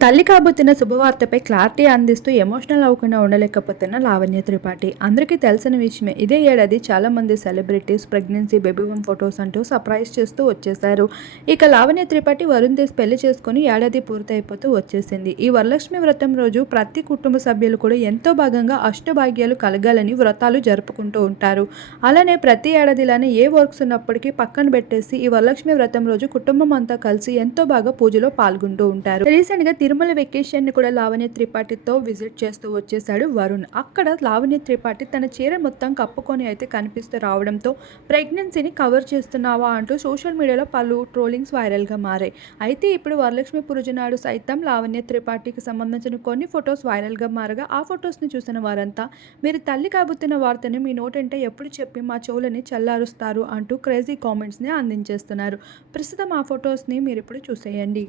తల్లి కాబోతున్న శుభవార్తపై క్లారిటీ అందిస్తూ ఎమోషనల్ అవ్వకుండా ఉండలేకపోతున్న లావణ్య త్రిపాఠి. అందరికీ తెలిసిన విషయమే. ఇదే ఏడాది చాలా మంది సెలబ్రిటీస్ ప్రెగ్నెన్సీ బేబీ ఫొటోస్ అంటూ సర్ప్రైజ్ చేస్తూ వచ్చేశారు. ఇక లావణ్య త్రిపాఠి వరుణ్ దేశ్ పెళ్ళి చేసుకుని ఏడాది పూర్తయిపోతూ వచ్చేసింది. ఈ వరలక్ష్మి వ్రతం రోజు ప్రతి కుటుంబ సభ్యులు కూడా ఎంతో భాగంగా అష్టభాగ్యాలు కలగాలని వ్రతాలు జరుపుకుంటూ ఉంటారు. అలానే ప్రతి ఏడాదిలానే ఏ వర్క్స్ ఉన్నప్పటికీ పక్కన పెట్టేసి ఈ వరలక్ష్మి వ్రతం రోజు కుటుంబం అంతా కలిసి ఎంతో బాగా పూజలో పాల్గొంటూ ఉంటారు. రీసెంట్గా తిరుమల వెకేషన్ని కూడా లావణ్య త్రిపాఠితో విజిట్ చేస్తూ వచ్చేసాడు వరుణ్. అక్కడ లావణ్య త్రిపాఠి తన చీర మొత్తం కప్పుకొని అయితే కనిపిస్తూ రావడంతో ప్రెగ్నెన్సీని కవర్ చేస్తున్నావా? అంటూ సోషల్ మీడియాలో పలు ట్రోలింగ్స్ వైరల్గా మారాయి. అయితే ఇప్పుడు వరలక్ష్మి పురుజనాడు సైతం లావణ్య త్రిపాఠికి సంబంధించిన కొన్ని ఫొటోస్ వైరల్గా మారగా ఆ ఫొటోస్ని చూసిన వారంతా మీరు తల్లి కాబోతున్న వార్తని మీ నోటంటే ఎప్పుడు చెప్పి మా చెవులని చల్లారుస్తారు? అంటూ క్రేజీ కామెంట్స్ని అందించేస్తున్నారు. ప్రస్తుతం ఆ ఫొటోస్ని మీరు ఇప్పుడు చూసేయండి.